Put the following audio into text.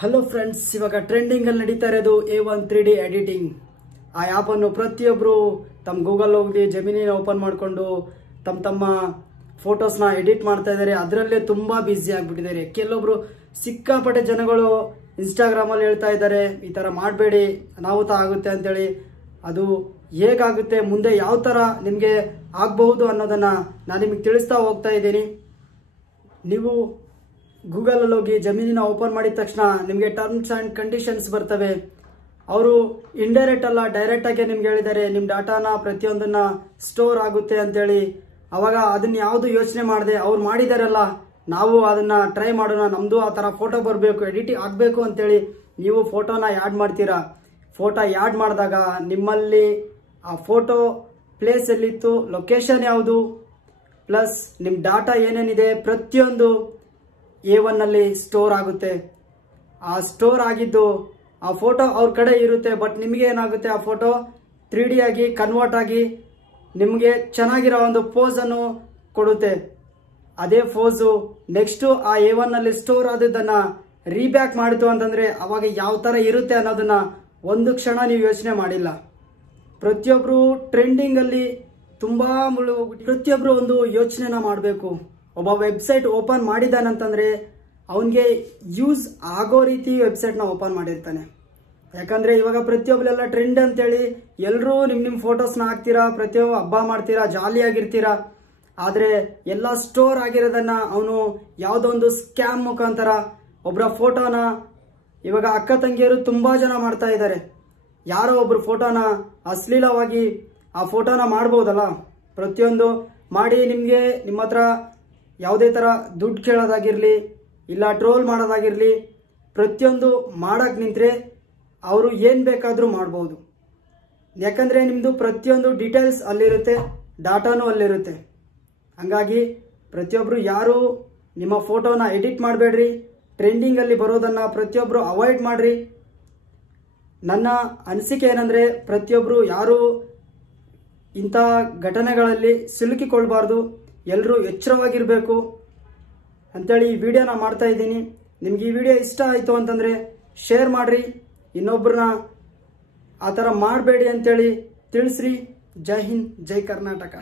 Hello friends, ಇವಾಗ trending ಅಲ್ಲಿ ನಡೀತಾ ಇರೋದು A1 3D ಎಡಿಟಿಂಗ್. ಆ ಆ್ಯಪ್ ಅನ್ನು ಪ್ರತಿಯೊಬ್ಬರು ತಮ್ಮ ಗೂಗಲ್ ಹೋಗಿ ಜೆಮಿನಿನ ಓಪನ್ ಮಾಡಿಕೊಂಡು ತಮ್ಮ ಫೋಟೋಸ್ನ ಎಡಿಟ್ ಮಾಡ್ತಾ ಇದ್ದಾರೆ. ಅದರಲ್ಲೇ ತುಂಬಾ ಬ್ಯುಸಿ ಆಗಿಬಿಟ್ಟಿದ್ದಾರೆ. ಕೆಲವೊಬ್ರು ಸಿಕ್ಕಾಪಟ್ಟೆ ಜನಗಳು ಇನ್ಸ್ಟಾಗ್ರಾಮ್ ಅಲ್ಲಿ ಹೇಳ್ತಾ ಇದ್ದಾರೆ, ಈ ತರ ಮಾಡಬೇಡಿ, ಅನಾಹುತ ಆಗುತ್ತೆ ಅಂತೇಳಿ. ಅದು ಹೇಗಾಗುತ್ತೆ, ಮುಂದೆ ಯಾವ ತರ ನಿಮಗೆ ಆಗಬಹುದು ಅನ್ನೋದನ್ನ ನಾನು ನಿಮಗೆ ತಿಳಿಸ್ತಾ ಹೋಗ್ತಾ ಇದ್ದೀನಿ. ನೀವು ಗೂಗಲ್ ಅಲ್ಲಿ ಹೋಗಿ ಜಮೀನಿನ ಓಪನ್ ಮಾಡಿದ ತಕ್ಷಣ ನಿಮಗೆ ಟರ್ಮ್ಸ್ ಅಂಡ್ ಕಂಡೀಷನ್ಸ್ ಬರ್ತವೆ. ಅವರು ಇಂಡೈರೆಕ್ಟ್ ಅಲ್ಲ, ಡೈರೆಕ್ಟ್ ಆಗಿ ನಿಮ್ಗೆ ಹೇಳಿದ್ದಾರೆ ನಿಮ್ಮ ಡಾಟಾನ ಪ್ರತಿಯೊಂದನ್ನ ಸ್ಟೋರ್ ಆಗುತ್ತೆ ಅಂತೇಳಿ. ಅವಾಗ ಅದನ್ನ ಯಾವುದು ಯೋಚನೆ ಮಾಡದೆ ಅವ್ರು ಮಾಡಿದಾರಲ್ಲ, ನಾವು ಅದನ್ನ ಟ್ರೈ ಮಾಡೋಣ, ನಮ್ದು ಆ ತರ ಫೋಟೋ ಬರಬೇಕು, ಎಡಿಟ್ ಆಗಬೇಕು ಅಂತೇಳಿ ನೀವು ಫೋಟೋನ ಆ್ಯಡ್ ಮಾಡ್ತೀರಾ. ಫೋಟೋ ಆ್ಯಡ್ ಮಾಡಿದಾಗ ನಿಮ್ಮಲ್ಲಿ ಆ ಫೋಟೋ ಪ್ಲೇಸ್ ಎಲ್ಲಿತ್ತು, ಲೊಕೇಶನ್ ಯಾವುದು, ಪ್ಲಸ್ ನಿಮ್ಮ ಡಾಟಾ ಏನೇನಿದೆ ಪ್ರತಿಯೊಂದು A1 ಅಲ್ಲಿ ಸ್ಟೋರ್ ಆಗುತ್ತೆ. ಆ ಸ್ಟೋರ್ ಆಗಿದ್ದು ಆ ಫೋಟೋ ಅವ್ರ ಕಡೆ ಇರುತ್ತೆ. ಬಟ್ ನಿಮಗೆ ಏನಾಗುತ್ತೆ, ಆ ಫೋಟೋ 3D ಆಗಿ ಕನ್ವರ್ಟ್ ಆಗಿ ನಿಮಗೆ ಚೆನ್ನಾಗಿರೋ ಒಂದು ಪೋಸ್ ಅನ್ನು ಕೊಡುತ್ತೆ. ಅದೇ ಪೋಸು ನೆಕ್ಸ್ಟ್ ಆ A1 ಅಲ್ಲಿ ಸ್ಟೋರ್ ಆದದನ್ನ ರೀಬ್ಯಾಕ್ ಮಾಡಿತು ಅಂತಂದ್ರೆ ಅವಾಗ ಯಾವ ತರ ಇರುತ್ತೆ ಅನ್ನೋದನ್ನ ಒಂದು ಕ್ಷಣ ನೀವು ಯೋಚನೆ ಮಾಡಿಲ್ಲ. ಪ್ರತಿಯೊಬ್ರು ಟ್ರೆಂಡಿಂಗ್ ಅಲ್ಲಿ ತುಂಬಾ ಪ್ರತಿಯೊಬ್ರು ಒಂದು ಯೋಚನೆನ ಮಾಡಬೇಕು. ಒಬ್ಬ ವೆಬ್ಸೈಟ್ ಓಪನ್ ಮಾಡಿದಾನಂತಂದ್ರೆ ಅವನಿಗೆ ಯೂಸ್ ಆಗೋ ರೀತಿ ವೆಬ್ಸೈಟ್ನ ಓಪನ್ ಮಾಡಿರ್ತಾನೆ. ಯಾಕಂದ್ರೆ ಇವಾಗ ಪ್ರತಿಯೊಬ್ಬರೆಲ್ಲ ಟ್ರೆಂಡ್ ಅಂತೇಳಿ ಎಲ್ಲರೂ ನಿಮ್ಮ ಫೋಟೋಸ್ನ ಹಾಕ್ತೀರಾ, ಪ್ರತಿಯೊಬ್ಬ ಹಬ್ಬ ಮಾಡ್ತೀರಾ, ಜಾಲಿಯಾಗಿರ್ತೀರಾ. ಆದ್ರೆ ಎಲ್ಲ ಸ್ಟೋರ್ ಆಗಿರೋದನ್ನ ಅವನು ಯಾವುದೋ ಒಂದು ಸ್ಕ್ಯಾಮ್ ಮುಖಾಂತರ ಒಬ್ಬರ ಫೋಟೋನ, ಇವಾಗ ಅಕ್ಕ ತಂಗಿಯರು ತುಂಬಾ ಜನ ಮಾಡ್ತಾ ಇದ್ದಾರೆ. ಯಾರೋ ಒಬ್ರು ಫೋಟೋನ ಅಶ್ಲೀಲವಾಗಿ ಆ ಫೋಟೋನ ಮಾಡ್ಬೋದಲ್ಲ, ಪ್ರತಿಯೊಂದು ಮಾಡಿ ನಿಮಗೆ ನಿಮ್ಮ ಹತ್ರ ಯಾವುದೇ ತರ ದುಡ್ಡು ಕೇಳೋದಾಗಿರ್ಲಿ, ಇಲ್ಲ ಟ್ರೋಲ್ ಮಾಡೋದಾಗಿರ್ಲಿ, ಪ್ರತಿಯೊಂದು ಮಾಡಕ್ ನಿಂತ್ರೆ ಅವರು ಏನ್ ಬೇಕಾದ್ರೂ ಮಾಡಬಹುದು. ಯಾಕಂದ್ರೆ ನಿಮ್ದು ಪ್ರತಿಯೊಂದು ಡೀಟೇಲ್ಸ್ ಅಲ್ಲಿರುತ್ತೆ, ಡಾಟಾನು ಅಲ್ಲಿರುತ್ತೆ. ಹಂಗಾಗಿ ಪ್ರತಿಯೊಬ್ರು ಯಾರು ನಿಮ್ಮ ಫೋಟೋನ ಎಡಿಟ್ ಮಾಡಬೇಡ್ರಿ. ಟ್ರೆಂಡಿಂಗ್ ಅಲ್ಲಿ ಬರೋದನ್ನ ಪ್ರತಿಯೊಬ್ರು ಅವಾಯ್ಡ್ ಮಾಡ್ರಿ. ನನ್ನ ಅನಿಸಿಕೆ ಏನಂದ್ರೆ ಪ್ರತಿಯೊಬ್ರು ಯಾರು ಇಂಥ ಘಟನೆಗಳಲ್ಲಿ ಸಿಲುಕಿಕೊಳ್ಬಾರ್ದು, ಎಲ್ಲರೂ ಎಚ್ಚರವಾಗಿರಬೇಕು ಅಂತೇಳಿ ಈ ವಿಡಿಯೋನ ಮಾಡ್ತಾ ಇದ್ದೀನಿ. ನಿಮ್ಗೆ ಈ ವಿಡಿಯೋ ಇಷ್ಟ ಆಯಿತು ಅಂತಂದ್ರೆ ಶೇರ್ ಮಾಡ್ರಿ, ಇನ್ನೊಬ್ಬರನ್ನ ಆ ಥರ ಮಾಡಬೇಡಿ ಅಂತೇಳಿ ತಿಳಿಸ್ರಿ. ಜೈ ಹಿಂದ್, ಜೈ ಕರ್ನಾಟಕ.